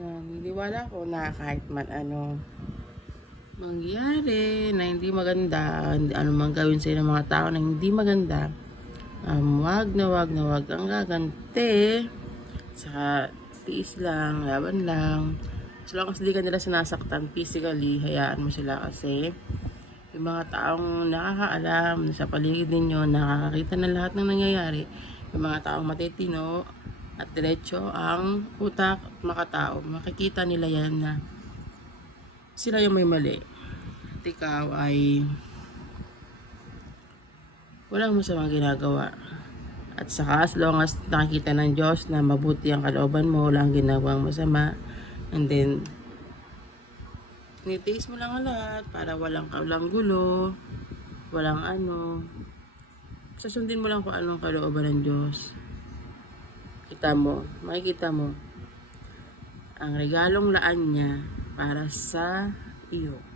naniniwala ko na kahit man ano mangyari na hindi maganda, hindi, ano man gawin sa ng mga tao na hindi maganda, um, wag na wag na wag ang gaganti. Saka tiis lang, laban lang. So long as di ka nila sinasaktan physically, hayaan mo sila kasi yung mga taong nakakaalam sa paligid ninyo, nakakakita ng lahat ng nangyayari, yung mga taong matitino at diretso ang utak at makatao, makikita nila yan na sila yung may mali. At ikaw ay walang masamang ginagawa. At saka as long as nakikita ng Diyos na mabuti ang kalooban mo, walang ginawang masama, and then tinitiis mo lang ang lahat para walang kaulang gulo, walang ano. Susundin mo lang kung anong kalooban ng Diyos. Kita mo, makikita mo ang regalong laan niya para sa iyo.